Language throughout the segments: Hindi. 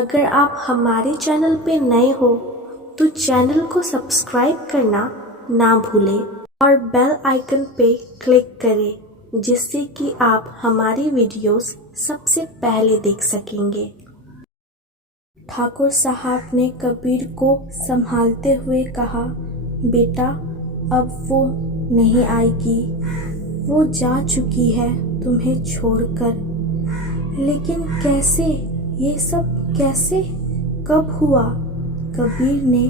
अगर आप हमारे चैनल पे नए हो तो चैनल को सब्सक्राइब करना ना भूलें और बेल आइकन पे क्लिक करें जिससे कि आप हमारी वीडियोस सबसे पहले देख सकेंगे। ठाकुर साहब ने कबीर को संभालते हुए कहा, बेटा अब वो नहीं आएगी, वो जा चुकी है तुम्हें छोड़कर। लेकिन कैसे, ये सब कैसे, कब हुआ? कबीर ने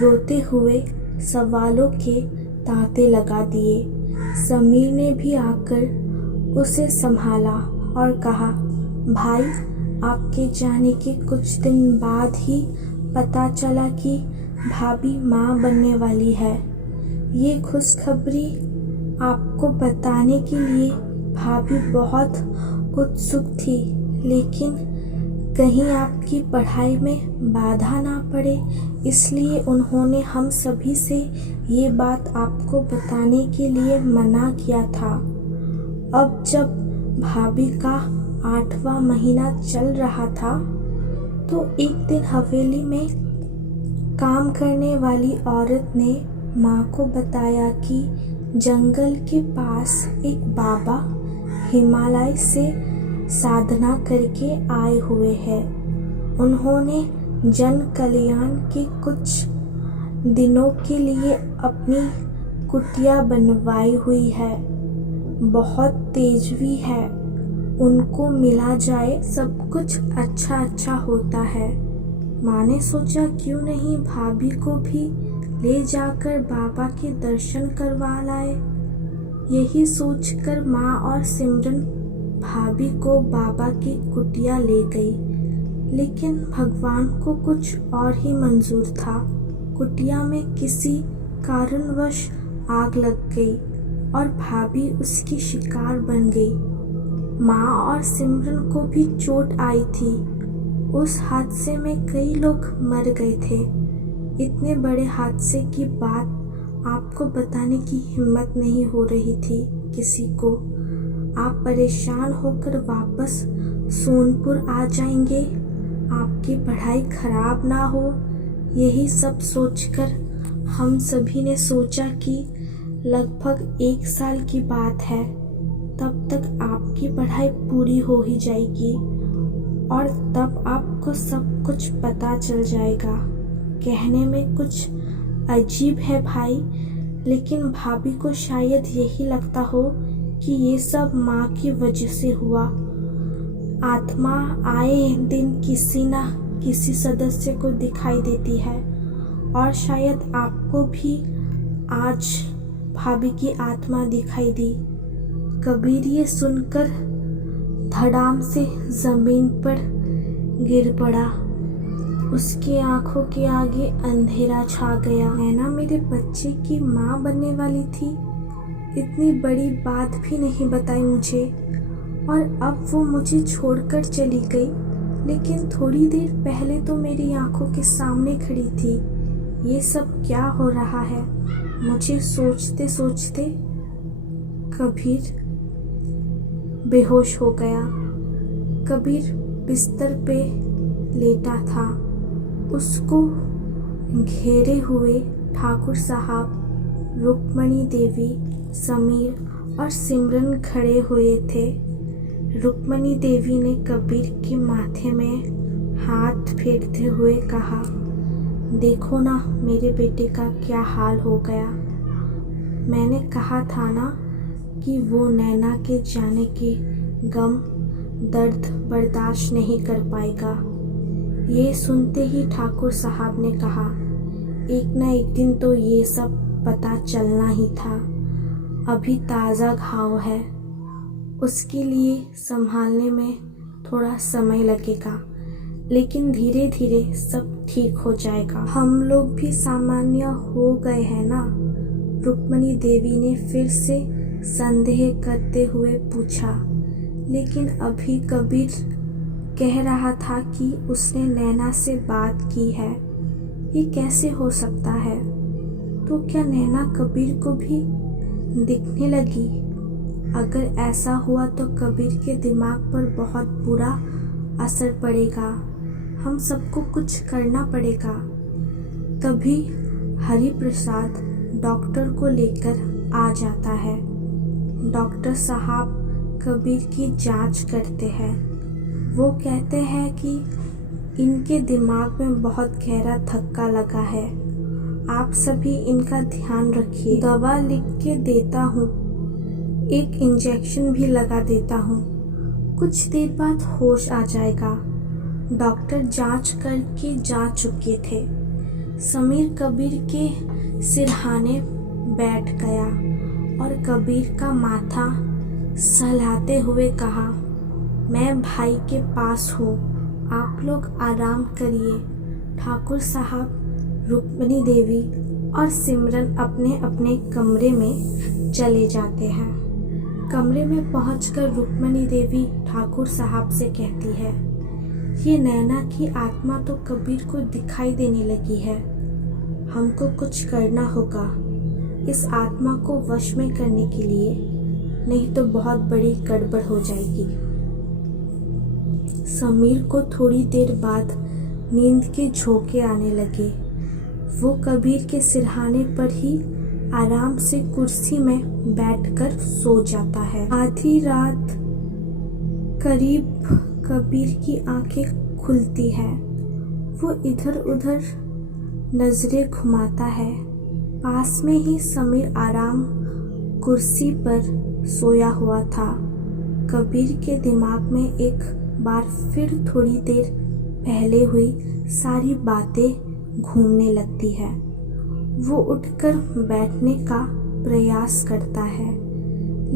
रोते हुए सवालों के तांते लगा दिए। समीर ने भी आकर उसे संभाला और कहा, भाई आपके जाने के कुछ दिन बाद ही पता चला कि भाभी माँ बनने वाली है। ये खुशखबरी आपको बताने के लिए भाभी बहुत उत्सुक थी, लेकिन कहीं आपकी पढ़ाई में बाधा ना पड़े, इसलिए उन्होंने हम सभी से ये बात आपको बताने के लिए मना किया था। अब जब भाभी का 8वां महीना चल रहा था तो एक दिन हवेली में काम करने वाली औरत ने माँ को बताया कि जंगल के पास एक बाबा हिमालय से साधना करके आए हुए हैं। उन्होंने जन कल्याण के कुछ दिनों के लिए अपनी कुटिया बनवाई हुई है, बहुत तेजवी है, उनको मिला जाए सब कुछ अच्छा अच्छा होता है। माँ ने सोचा क्यों नहीं भाभी को भी ले जाकर बाबा के दर्शन करवा लाए। यही सोचकर माँ और सिमरन भाभी को बाबा की कुटिया ले गई, लेकिन भगवान को कुछ और ही मंजूर था। कुटिया में किसी कारणवश आग लग गई और भाभी उसकी शिकार बन गई। माँ और सिमरन को भी चोट आई थी। उस हादसे में कई लोग मर गए थे। इतने बड़े हादसे की बात आपको बताने की हिम्मत नहीं हो रही थी किसी को। आप परेशान होकर वापस सोनपुर आ जाएंगे, आपकी पढ़ाई खराब ना हो। यही सब सोचकर हम सभी ने सोचा कि लगभग 1 साल की बात है, तब तक आपकी पढ़ाई पूरी हो ही जाएगी और तब आपको सब कुछ पता चल जाएगा। कहने में कुछ अजीब है भाई, लेकिन भाभी को शायद यही लगता हो कि ये सब माँ की वजह से हुआ। आत्मा आए दिन किसी न किसी सदस्य को दिखाई देती है और शायद आपको भी आज भाभी की आत्मा दिखाई दी। कबीर ये सुनकर धड़ाम से जमीन पर गिर पड़ा। उसकी आंखों के आगे अंधेरा छा गया। नैना मेरे बच्चे की माँ बनने वाली थी, इतनी बड़ी बात भी नहीं बताई मुझे, और अब वो मुझे छोड़कर चली गई। लेकिन थोड़ी देर पहले तो मेरी आंखों के सामने खड़ी थी। ये सब क्या हो रहा है? मुझे सोचते सोचते कबीर बेहोश हो गया। कबीर बिस्तर पे लेटा था। उसको घेरे हुए ठाकुर साहब, रुक्मणी देवी, समीर और सिमरन खड़े हुए थे। रुक्मणी देवी ने कबीर के माथे में हाथ फेरते हुए कहा, देखो ना मेरे बेटे का क्या हाल हो गया। मैंने कहा था ना कि वो नैना के जाने के गम दर्द बर्दाश्त नहीं कर पाएगा। ये सुनते ही ठाकुर साहब ने कहा, एक न एक दिन तो ये सब पता चलना ही था। अभी ताज़ा घाव है, उसके लिए संभालने में थोड़ा समय लगेगा, लेकिन धीरे धीरे सब ठीक हो जाएगा। हम लोग भी सामान्य हो गए हैं ना? रुक्मणी देवी ने फिर से संदेह करते हुए पूछा। लेकिन अभी कबीर कह रहा था कि उसने नैना से बात की है, ये कैसे हो सकता है? तो क्या नैना कबीर को भी दिखने लगी? अगर ऐसा हुआ तो कबीर के दिमाग पर बहुत बुरा असर पड़ेगा। हम सबको कुछ करना पड़ेगा। तभी हरि प्रसाद डॉक्टर को लेकर आ जाता है। डॉक्टर साहब कबीर की जांच करते हैं। वो कहते हैं कि इनके दिमाग में बहुत गहरा धक्का लगा है। आप सभी इनका ध्यान रखिए। दवा लिख के देता हूँ, एक इंजेक्शन भी लगा देता हूँ। कुछ देर बाद होश आ जाएगा। डॉक्टर जांच करके जा चुके थे। समीर कबीर के सिरहाने बैठ गया और कबीर का माथा सहलाते हुए कहा, मैं भाई के पास हूँ, आप लोग आराम करिए। ठाकुर साहब, रुक्मणी देवी और सिमरन अपने अपने कमरे में चले जाते हैं। कमरे में पहुंचकर रुक्मणी देवी ठाकुर साहब से कहती है, ये नैना की आत्मा तो कबीर को दिखाई देने लगी है। हमको कुछ करना होगा इस आत्मा को वश में करने के लिए, नहीं तो बहुत बड़ी गड़बड़ हो जाएगी। समीर को थोड़ी देर बाद नींद के झोंके आने लगे। वो कबीर के सिरहाने पर ही आराम से कुर्सी में बैठकर सो जाता है। आधी रात करीब कबीर की आंखें खुलती है। वो इधर उधर नजरें घुमाता है। पास में ही समीर आराम कुर्सी पर सोया हुआ था। कबीर के दिमाग में एक बार फिर थोड़ी देर पहले हुई सारी बातें घूमने लगती है। वो उठकर बैठने का प्रयास करता है,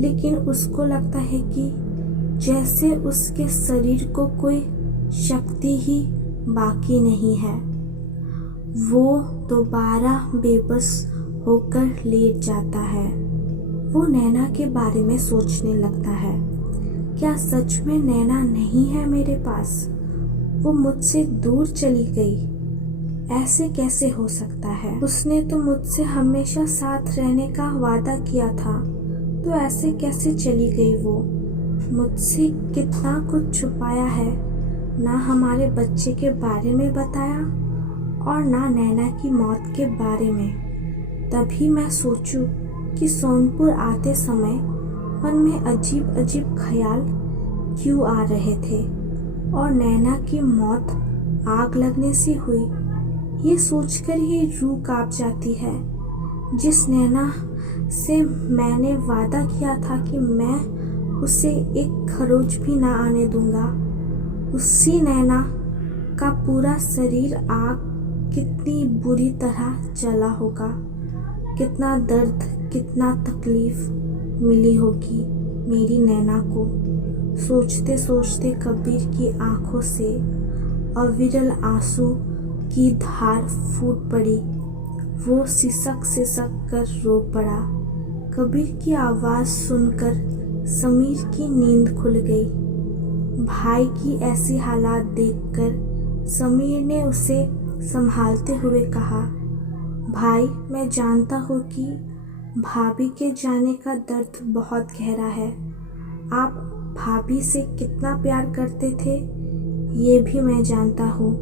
लेकिन उसको लगता है कि जैसे उसके शरीर को कोई शक्ति ही बाकी नहीं है। वो दोबारा बेबस होकर लेट जाता है। वो नैना के बारे में सोचने लगता है, क्या सच में नैना नहीं है मेरे पास? वो मुझसे दूर चली गई, ऐसे कैसे हो सकता है? उसने तो मुझसे हमेशा साथ रहने का वादा किया था, तो ऐसे कैसे चली गई? वो मुझसे कितना कुछ छुपाया है, ना हमारे बच्चे के बारे में बताया और ना नैना की मौत के बारे में। तभी मैं सोचूं कि सोनपुर आते समय मन में अजीब अजीब ख्याल क्यों आ रहे थे और नैना की मौत आग लगने से हुई, ये सोचकर ही रूह कांप जाती है। जिस नैना से मैंने वादा किया था कि मैं उसे एक खरोच भी ना आने दूंगा, उसी नैना का पूरा शरीर आग कितनी बुरी तरह जला होगा। कितना दर्द, कितना तकलीफ मिली होगी मेरी नैना को। सोचते सोचते कबीर की आंखों से अविरल आंसू की धार फूट पड़ी। वो सिसक सिसक कर रो पड़ा। कबीर की आवाज़ सुनकर समीर की नींद खुल गई। भाई की ऐसी हालात देखकर समीर ने उसे संभालते हुए कहा, भाई, मैं जानता हूँ कि भाभी के जाने का दर्द बहुत गहरा है। आप भाभी से कितना प्यार करते थे, ये भी मैं जानता हूँ।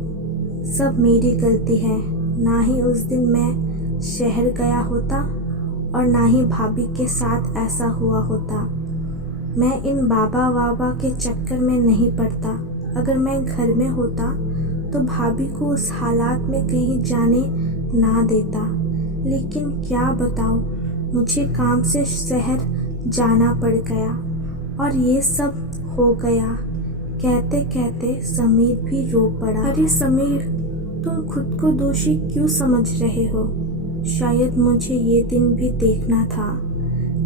सब मेरी गलती है। ना ही उस दिन मैं शहर गया होता और ना ही भाभी के साथ ऐसा हुआ होता। मैं इन बाबा वाबा के चक्कर में नहीं पड़ता। अगर मैं घर में होता तो भाभी को उस हालात में कहीं जाने ना देता। लेकिन क्या बताऊँ, मुझे काम से शहर जाना पड़ गया और ये सब हो गया। कहते कहते समीर भी रो पड़ा। अरे समीर, तुम खुद को दोषी क्यों समझ रहे हो? शायद मुझे ये दिन भी देखना था।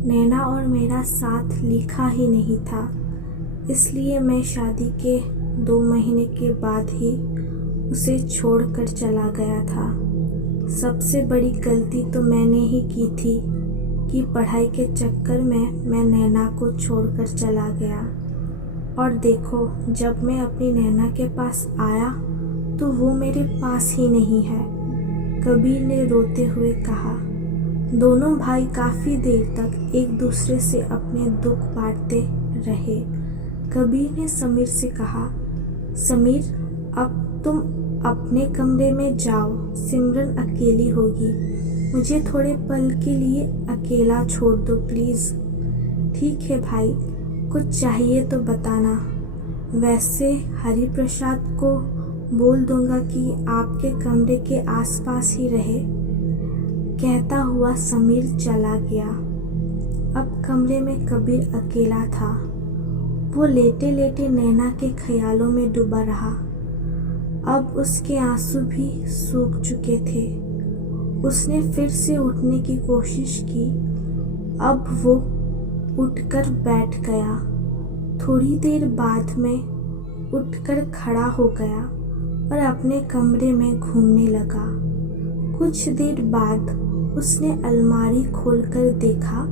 नैना और मेरा साथ लिखा ही नहीं था, इसलिए मैं शादी के 2 महीने के बाद ही उसे छोड़कर चला गया था। सबसे बड़ी गलती तो मैंने ही की थी कि पढ़ाई के चक्कर में मैं नैना को छोड़कर चला गया। और देखो, जब मैं अपनी नैना के पास आया तो वो मेरे पास ही नहीं है। कबीर ने रोते हुए कहा। दोनों भाई काफ़ी देर तक एक दूसरे से अपने दुख बांटते रहे। कबीर ने समीर से कहा, समीर, अब तुम अपने कमरे में जाओ, सिमरन अकेली होगी। मुझे थोड़े पल के लिए अकेला छोड़ दो प्लीज़। ठीक है भाई, कुछ चाहिए तो बताना। वैसे हरि प्रसाद को बोल दूंगा कि आपके कमरे के आसपास ही रहे। कहता हुआ समीर चला गया। अब कमरे में कबीर अकेला था। वो लेटे लेटे नैना के ख्यालों में डूबा रहा। अब उसके आंसू भी सूख चुके थे। उसने फिर से उठने की कोशिश की। अब वो उठकर बैठ गया। थोड़ी देर बाद में उठकर खड़ा हो गया और अपने कमरे में घूमने लगा। कुछ देर बाद उसने अलमारी खोलकर देखा,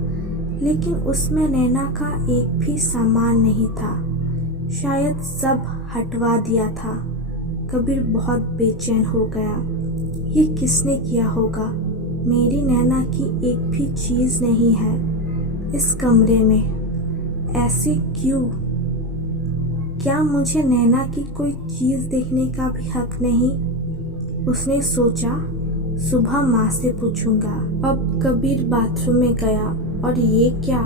लेकिन उसमें नैना का एक भी सामान नहीं था। शायद सब हटवा दिया था। कबीर बहुत बेचैन हो गया। ये किसने किया होगा? मेरी नैना की एक भी चीज़ नहीं है इस कमरे में। ऐसे क्यों? क्या मुझे नैना की कोई चीज़ देखने का भी हक नहीं? उसने सोचा, सुबह माँ से पूछूंगा। अब कबीर बाथरूम में गया और ये क्या?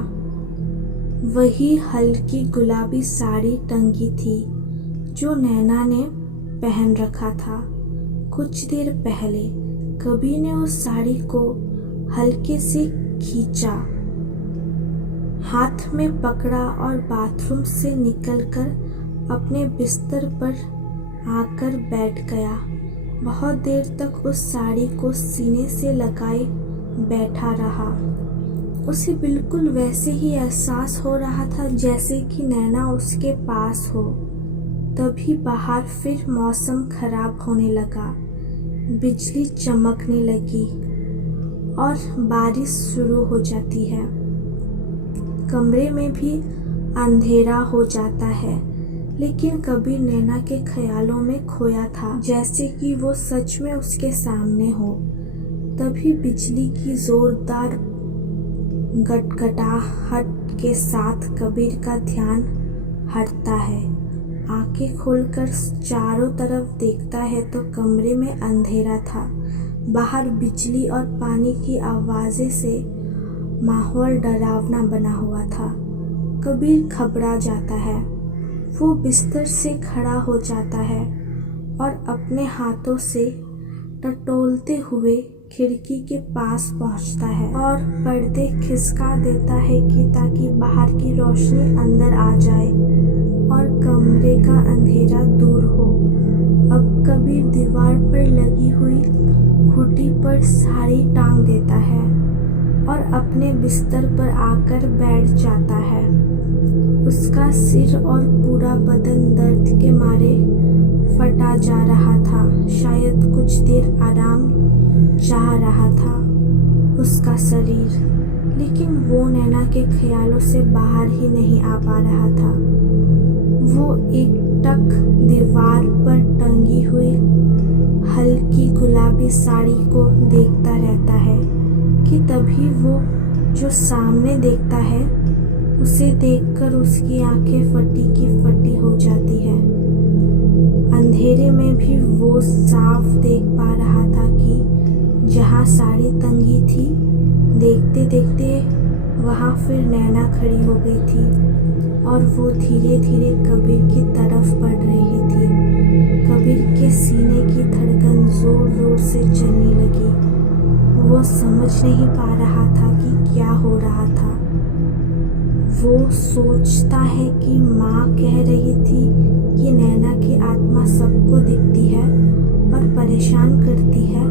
वही हल्की गुलाबी साड़ी टंगी थी जो नैना ने पहन रखा था कुछ देर पहले। कबीर ने उस साड़ी को हल्के से खींचा, हाथ में पकड़ा और बाथरूम से निकलकर अपने बिस्तर पर आकर बैठ गया। बहुत देर तक उस साड़ी को सीने से लगाए बैठा रहा। उसे बिल्कुल वैसे ही एहसास हो रहा था जैसे कि नैना उसके पास हो। तभी बाहर फिर मौसम खराब होने लगा। बिजली चमकने लगी और बारिश शुरू हो जाती है। कमरे में भी अंधेरा हो जाता है, लेकिन कबीर नैना के ख्यालों में खोया था, जैसे कि वो सच में उसके सामने हो। तभी बिजली की जोरदार गटगटाहट के साथ कबीर का ध्यान हटता है। आंखें खोलकर चारों तरफ देखता है तो कमरे में अंधेरा था। बाहर बिजली और पानी की आवाज़ें से माहौल डरावना बना हुआ था। कबीर घबरा जाता है। वो बिस्तर से खड़ा हो जाता है और अपने हाथों से टटोलते हुए खिड़की के पास पहुंचता है और पर्दे खिसका देता है कि ताकि बाहर की रोशनी अंदर आ जाए और कमरे का अंधेरा दूर हो। अब कबीर दीवार पर लगी हुई खूंटी पर साड़ी टांग देता है और अपने बिस्तर पर आकर बैठ जाता है। उसका सिर और पूरा बदन दर्द के मारे फटा जा रहा था। शायद कुछ देर आराम चाह रहा था उसका शरीर, लेकिन वो नैना के ख्यालों से बाहर ही नहीं आ पा रहा था। वो एकटक दीवार पर टंगी हुई हल्की गुलाबी साड़ी को देखता रहता है कि तभी वो जो सामने देखता है उसे देखकर उसकी आंखें फटी की फटी हो जाती है। अंधेरे में भी वो साफ देख पा रहा था कि जहाँ साड़ी टंगी थी, देखते देखते वहाँ फिर नैना खड़ी हो गई थी और वो धीरे धीरे कबीर की तरफ बढ़ रही थी। कबीर के सीने की धड़कन जोर जोर से चलने लगी। वो समझ नहीं पा रहा था कि क्या हो रहा था। वो सोचता है कि माँ कह रही थी कि नैना की आत्मा सबको दिखती है और परेशान करती है।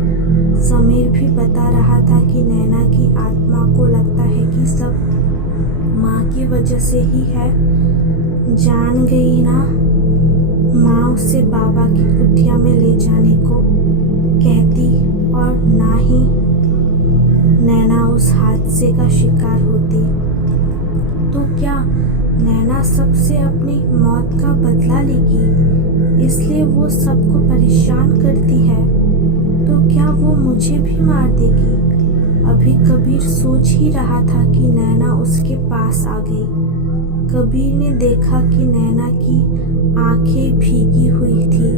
समीर भी बता रहा था कि नैना की आत्मा को लगता है कि सब माँ की वजह से ही है। जान गई ना, माँ उसे बाबा की कुटिया में ले जाने को कहती और ना ही नैना उस हादसे का शिकार होती। तो क्या नैना सबसे अपनी मौत का बदला लेगी, इसलिए वो सबको परेशान करती है? तो क्या वो मुझे भी मार देगी? अभी कबीर सोच ही रहा था कि नैना उसके पास आ गई। कबीर ने देखा कि नैना की आंखें भीगी हुई थी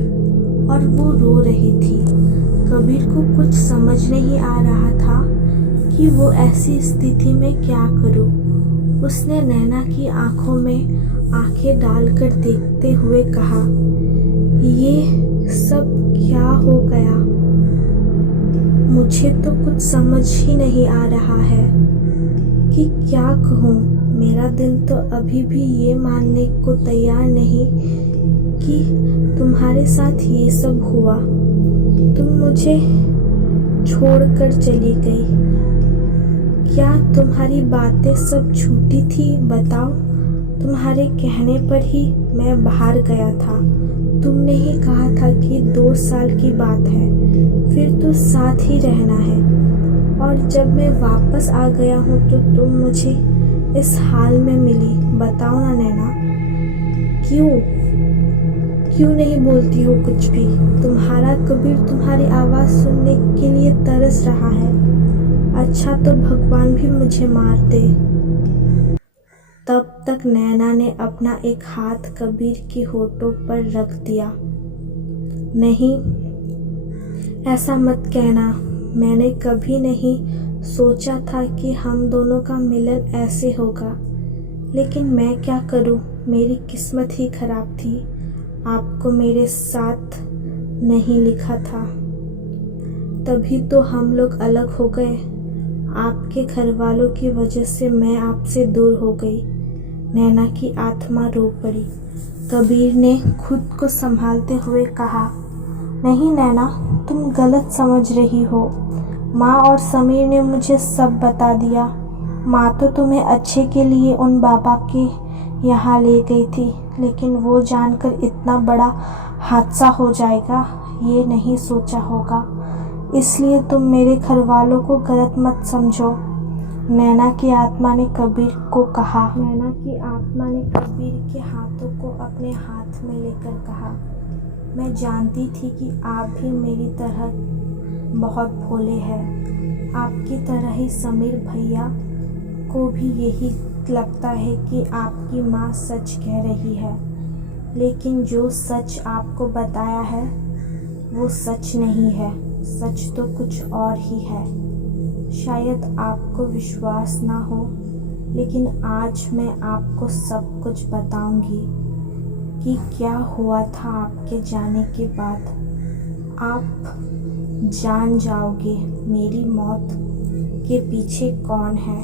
और वो रो रही थी। कबीर को कुछ समझ नहीं आ रहा था कि वो ऐसी स्थिति में क्या करूं। उसने नैना की आंखों में आंखें डालकर देखते हुए कहा, ये सब क्या हो गया? मुझे तो कुछ समझ ही नहीं आ रहा है कि क्या कहूँ। मेरा दिल तो अभी भी ये मानने को तैयार नहीं कि तुम्हारे साथ ये सब हुआ। तुम मुझे छोड़कर चली गई। क्या तुम्हारी बातें सब झूठी थी? बताओ। तुम्हारे कहने पर ही मैं बाहर गया था। तुमने ही कहा था कि 2 साल की बात है, फिर तो साथ ही रहना है। और जब मैं वापस आ गया हूँ तो तुम मुझे इस हाल में मिली। बताओ ना नैना, क्यों नहीं बोलती हो कुछ भी? तुम्हारा कबीर तुम्हारी आवाज़ सुनने के लिए तरस रहा है। अच्छा तो भगवान भी मुझे मार दे। तब तक नैना ने अपना एक हाथ कबीर के होठों पर रख दिया। नहीं, ऐसा मत कहना। मैंने कभी नहीं सोचा था कि हम दोनों का मिलन ऐसे होगा, लेकिन मैं क्या करूं, मेरी किस्मत ही खराब थी। आपको मेरे साथ नहीं लिखा था, तभी तो हम लोग अलग हो गए। आपके घर वालों की वजह से मैं आपसे दूर हो गई। नैना की आत्मा रो पड़ी। कबीर ने खुद को संभालते हुए कहा, नहीं नैना, तुम गलत समझ रही हो। माँ और समीर ने मुझे सब बता दिया। माँ तो तुम्हें अच्छे के लिए उन बाबा के यहाँ ले गई थी, लेकिन वो जानकर इतना बड़ा हादसा हो जाएगा ये नहीं सोचा होगा। इसलिए तुम मेरे घर वालों को गलत मत समझो। नैना की आत्मा ने कबीर को कहा। नैना की आत्मा ने कबीर के हाथों को अपने हाथ में लेकर कहा, मैं जानती थी कि आप भी मेरी तरह बहुत भोले हैं। आपकी तरह ही समीर भैया को भी यही लगता है कि आपकी माँ सच कह रही है, लेकिन जो सच आपको बताया है वो सच नहीं है। सच तो कुछ और ही है। शायद आपको विश्वास ना हो, लेकिन आज मैं आपको सब कुछ बताऊंगी कि क्या हुआ था आपके जाने के बाद। आप जान जाओगे मेरी मौत के पीछे कौन है।